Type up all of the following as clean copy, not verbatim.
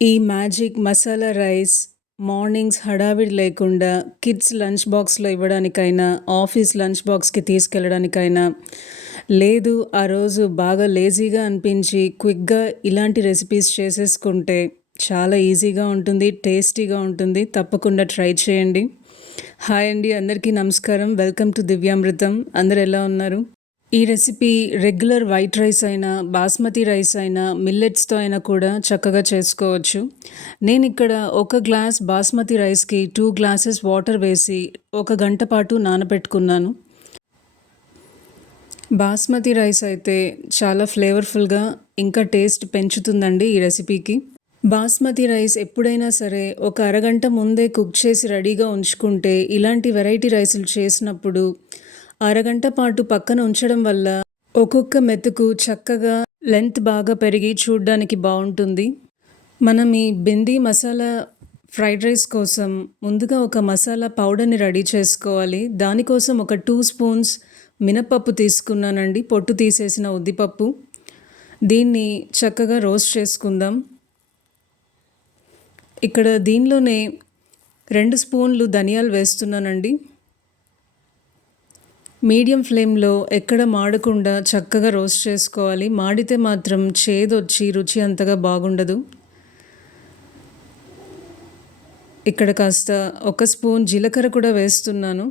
ఈ magic masala rice mornings హడావిడి లేకుండా కిడ్స్ లంచ్ బాక్స్లో ఇవ్వడానికైనా, ఆఫీస్ లంచ్ బాక్స్కి తీసుకెళ్ళడానికైనా, లేదు ఆ రోజు బాగా లేజీగా అనిపించి క్విక్గా ఇలాంటి రెసిపీస్ చేసేసుకుంటే చాలా ఈజీగా ఉంటుంది, టేస్టీగా ఉంటుంది. తప్పకుండా ట్రై చేయండి. హాయ్ అండి, అందరికీ నమస్కారం. Welcome to Divyamrutham. అందరు ఎలా ఉన్నారు? ఈ రెసిపీ రెగ్యులర్ వైట్ రైస్ అయినా, బాస్మతి రైస్ అయినా, మిల్లెట్స్తో అయినా కూడా చక్కగా చేసుకోవచ్చు. నేను ఇక్కడ ఒక గ్లాస్ బాస్మతి రైస్కి 2 గ్లాసెస్ వాటర్ వేసి 1 గంట పాటు నానబెట్టుకున్నాను. బాస్మతి రైస్ అయితే చాలా ఫ్లేవర్ఫుల్గా ఇంకా టేస్ట్ పెంచుతుందండి ఈ రెసిపీకి. బాస్మతి రైస్ ఎప్పుడైనా సరే ఒక అరగంట ముందే కుక్ చేసి రెడీగా ఉంచుకుంటే, ఇలాంటి వెరైటీ రైసులు చేసినప్పుడు అరగంట పాటు పక్కన ఉంచడం వల్ల ఒక్కొక్క మెతుకు చక్కగా లెంత్ బాగా పెరిగి చూడ్డానికి బాగుంటుంది. మనం ఈ బింది మసాలా ఫ్రైడ్ రైస్ కోసం ముందుగా ఒక మసాలా పౌడర్ని రెడీ చేసుకోవాలి. దానికోసం ఒక 2 స్పూన్స్ మినపప్పు తీసుకున్నానండి, పొట్టు తీసేసిన ఉద్దిపప్పు. దీన్ని చక్కగా రోస్ట్ చేసుకుందాం. ఇక్కడ దీనిలోనే 2 స్పూన్లు ధనియాలు వేస్తున్నానండి. మీడియం ఫ్లేమ్లో ఎక్కడ మాడకుండా చక్కగా రోస్ట్ చేసుకోవాలి. మాడితే మాత్రం చేదొచ్చి రుచి అంతగా బాగుండదు. ఇక్కడ కాస్త 1 స్పూన్ జీలకర్ర కూడా వేస్తున్నాను.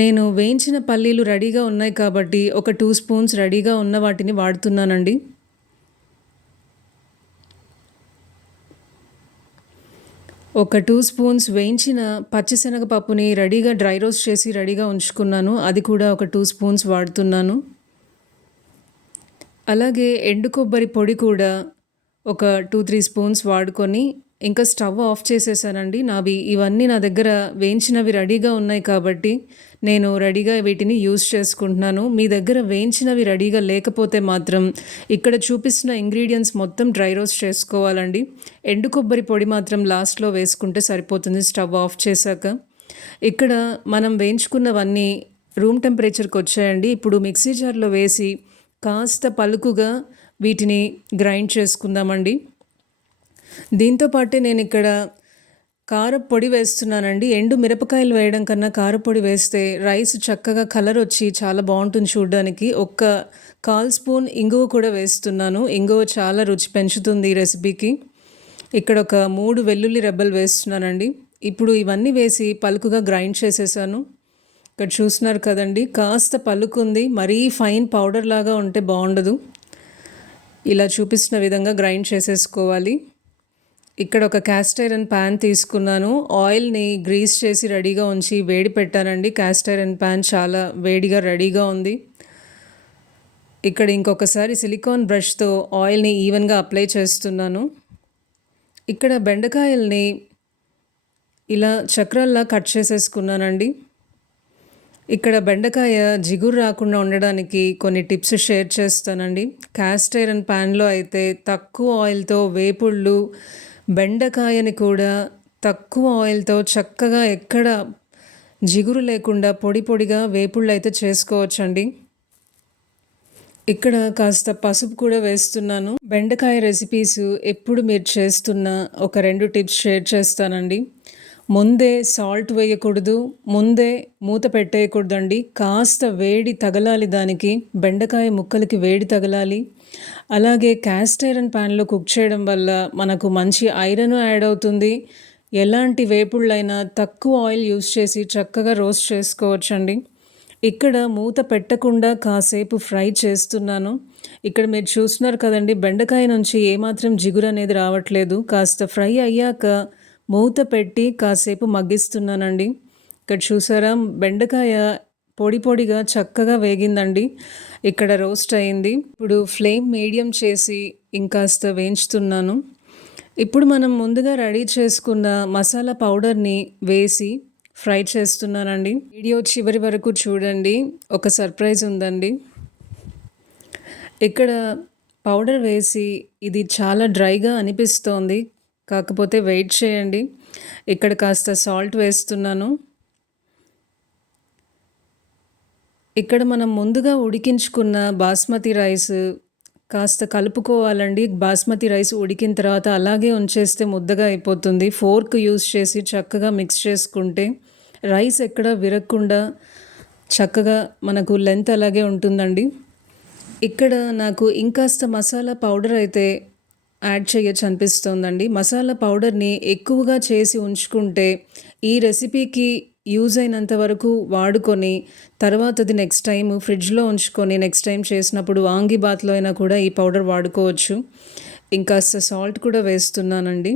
నేను వేయించిన పల్లీలు రెడీగా ఉన్నాయి కాబట్టి ఒక 2 స్పూన్స్ రెడీగా ఉన్న వాటిని వాడుతున్నానండి. ఒక 2 స్పూన్స్ వేయించిన పచ్చిశనగపప్పుని రెడీగా డ్రై రోస్ట్ చేసి రెడీగా ఉంచుకున్నాను. అది కూడా ఒక 2 స్పూన్స్ వాడుతున్నాను. అలాగే ఎండు కొబ్బరి పొడి కూడా ఒక 2-3 స్పూన్స్ వాడుకొని ఇంకా స్టవ్ ఆఫ్ చేసేసానండి. ఇవన్నీ నా దగ్గర వేయించినవి రెడీగా ఉన్నాయి కాబట్టి నేను రెడీగా వీటిని యూస్ చేసుకుంటున్నాను. మీ దగ్గర వేయించినవి రెడీగా లేకపోతే మాత్రం ఇక్కడ చూపిస్తున్న ఇంగ్రీడియంట్స్ మొత్తం డ్రై రోస్ట్ చేసుకోవాలండి. ఎండు కొబ్బరి పొడి మాత్రం లాస్ట్లో వేసుకుంటే సరిపోతుంది స్టవ్ ఆఫ్ చేశాక. ఇక్కడ మనం వేయించుకున్నవన్నీ రూమ్ టెంపరేచర్కి వచ్చాయండి. ఇప్పుడు మిక్సీ జార్లో వేసి కాస్త పలుకుగా వీటిని గ్రైండ్ చేసుకుందామండి. దీంతోపాటే నేను ఇక్కడ కారపొడి వేస్తున్నానండి. ఎండు మిరపకాయలు వేయడం కన్నా కారపొడి వేస్తే రైస్ చక్కగా కలర్ వచ్చి చాలా బాగుంటుంది చూడడానికి. 1/4 స్పూన్ ఇంగువ కూడా వేస్తున్నాను. ఇంగువ చాలా రుచి పెంచుతుంది ఈ రెసిపీకి. ఇక్కడ ఒక 3 వెల్లుల్లి రెబ్బలు వేస్తున్నానండి. ఇప్పుడు ఇవన్నీ వేసి పలుకుగా గ్రైండ్ చేసేసాను. ఇక్కడ చూస్తున్నారు కదండి, కాస్త పలుకుంది, మరీ ఫైన్ పౌడర్ లాగా ఉంటే బాగుండదు. ఇలా చూపిస్తున్న విధంగా గ్రైండ్ చేసేసుకోవాలి. ఇక్కడ ఒక క్యాస్ట్ ఐరన్ ప్యాన్ తీసుకున్నాను. ఆయిల్ని గ్రీస్ చేసి రెడీగా ఉంచి వేడి పెట్టానండి. క్యాస్ట్ ఐరన్ ప్యాన్ చాలా వేడిగా రెడీగా ఉంది. ఇక్కడ ఇంకొకసారి సిలికాన్ బ్రష్తో ఆయిల్ని ఈవెన్గా అప్లై చేస్తున్నాను. ఇక్కడ బెండకాయల్ని ఇలా చక్రాల్లా కట్ చేసేసుకున్నానండి. ఇక్కడ బెండకాయ జిగురు రాకుండా ఉండడానికి కొన్ని టిప్స్ షేర్ చేస్తానండి. క్యాస్ట్ ఐరన్ ప్యాన్లో అయితే తక్కువ ఆయిల్తో వేపుళ్ళు, బెండకాయని కూడా తక్కువ ఆయిల్తో చక్కగా ఎక్కడ జిగురు లేకుండా పొడి పొడిగా వేపుళ్ళు అయితే చేసుకోవచ్చండి. ఇక్కడ కాస్త పసుపు కూడా వేస్తున్నాను. బెండకాయ రెసిపీస్ ఎప్పుడు మీరు చేస్తున్న ఒక 2 టిప్స్ షేర్ చేస్తానండి. ముందే సాల్ట్ వేయకూడదు, ముందే మూత పెట్టేయకూడదండి. కాస్త వేడి తగలాలి, దానికి బెండకాయ ముక్కలకి వేడి తగలాలి. అలాగే క్యాస్ట్ ఐరన్ ప్యాన్లో కుక్ చేయడం వల్ల మనకు మంచి ఐరన్ యాడ్ అవుతుంది. ఎలాంటి వేపుళ్ళైనా తక్కువ ఆయిల్ యూస్ చేసి చక్కగా రోస్ట్ చేసుకోవచ్చండి. ఇక్కడ మూత పెట్టకుండా కాసేపు ఫ్రై చేస్తున్నాను. ఇక్కడ మీరు చూస్తున్నారు కదండి, బెండకాయ నుంచి ఏమాత్రం జిగురు అనేది రావట్లేదు. కాస్త ఫ్రై అయ్యాక మూత పెట్టి కాసేపు మగ్గిస్తున్నానండి. ఇక్కడ చూసారా, బెండకాయ పొడి పొడిగా చక్కగా వేగిందండి. ఇక్కడ రోస్ట్ అయింది. ఇప్పుడు ఫ్లేమ్ మీడియం చేసి ఇంకాస్త వేయించుతున్నాను. ఇప్పుడు మనం ముందుగా రెడీ చేసుకున్న మసాలా పౌడర్ని వేసి ఫ్రై చేస్తున్నానండి. వీడియో చివరి వరకు చూడండి, ఒక సర్ప్రైజ్ ఉందండి. ఇక్కడ పౌడర్ వేసి ఇది చాలా డ్రైగా అనిపిస్తోంది, కాకపోతే వెయిట్ చేయండి. ఇక్కడ కాస్త సాల్ట్ వేస్తున్నాను. ఇక్కడ మనం ముందుగా ఉడికించుకున్న బాస్మతి రైస్ కాస్త కలుపుకోవాలండి. బాస్మతి రైస్ ఉడికిన తర్వాత అలాగే ఉంచేస్తే ముద్దగా అయిపోతుంది. ఫోర్క్ యూజ్ చేసి చక్కగా మిక్స్ చేసుకుంటే రైస్ ఎక్కడ విరగకుండా చక్కగా మనకు లెంత్ అలాగే ఉంటుందండి. ఇక్కడ నాకు ఇంకాస్త మసాలా పౌడర్ అయితే యాడ్ చేయొచ్చు అనిపిస్తోందండి. మసాలా పౌడర్‌ని ఎక్కువగా చేసి ఉంచుకుంటే ఈ రెసిపీకి యూజ్ అయినంత వరకు వాడుకొని తర్వాతది నెక్స్ట్ టైమ్ ఫ్రిడ్జ్‌లో ఉంచుకొని నెక్స్ట్ టైమ్ చేసినప్పుడు వాంగీబాత్‌లో అయినా కూడా ఈ పౌడర్ వాడుకోవచ్చు. ఇంకాస్త సాల్ట్ కూడా వేస్తున్నానండి.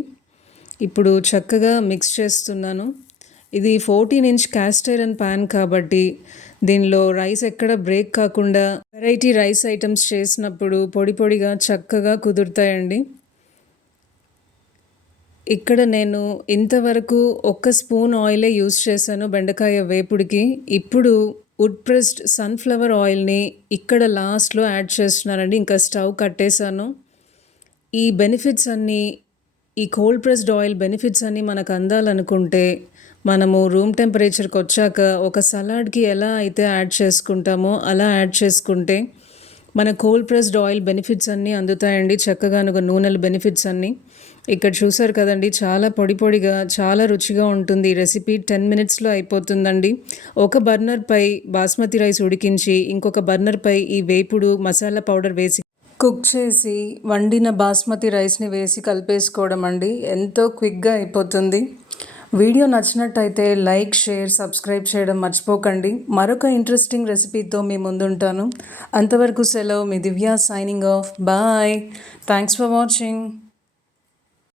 ఇప్పుడు చక్కగా మిక్స్ చేస్తున్నాను. ఇది 14 ఇంచ్ క్యాస్ట్ ఐరన్ పాన్ కాబట్టి దీనిలో రైస్ ఎక్కడ బ్రేక్ కాకుండా వెరైటీ రైస్ ఐటమ్స్ చేసినప్పుడు పొడి పొడిగా చక్కగా కుదురుతాయండి. ఇక్కడ నేను ఇంతవరకు ఒక్క స్పూన్ ఆయిలే యూజ్ చేశాను బెండకాయ వేపుడికి. ఇప్పుడు వుడ్ ప్రెస్డ్ సన్‌ఫ్లవర్ ఆయిల్‌ని ఇక్కడ లాస్ట్‌లో యాడ్ చేస్తున్నానండి. ఇంకా స్టవ్ కట్టేశాను. ఈ బెనిఫిట్స్ అన్నీ, ఈ కోల్డ్ ప్రెస్డ్ ఆయిల్ బెనిఫిట్స్ అన్నీ మనకు అందాలనుకుంటే మనము రూమ్ టెంపరేచర్‌కి వచ్చాక ఒక సలాడ్‌కి ఎలా అయితే యాడ్ చేసుకుంటామో అలా యాడ్ చేసుకుంటే మన కోల్డ్ ప్రెస్డ్ ఆయిల్ బెనిఫిట్స్ అన్నీ అందుతాయండి. చక్కగాను నూనెల బెనిఫిట్స్ అన్నీ. ఇక్కడ చూసారు కదండీ, చాలా పొడి పొడిగా చాలా రుచిగా ఉంటుంది. ఈ రెసిపీ 10 మినిట్స్‌లో అయిపోతుందండి. ఒక బర్నర్‌పై బాస్మతి రైస్ ఉడికించి ఇంకొక బర్నర్‌పై ఈ వేపుడు మసాలా పౌడర్ వేసి కుక్ చేసి వండిన బాస్మతి రైస్‌ని వేసి కలిపేసుకోవడం అండి. ఎంతో క్విక్‌గా అయిపోతుంది. వీడియో నచ్చినట్టయితే లైక్, షేర్, సబ్స్క్రైబ్ చేయడం మర్చిపోకండి. మరొక ఇంట్రెస్టింగ్ రెసిపీతో మీ ముందుంటాను. అంతవరకు సెలవు. మీ Divya signing off. Bye. Thanks for watching.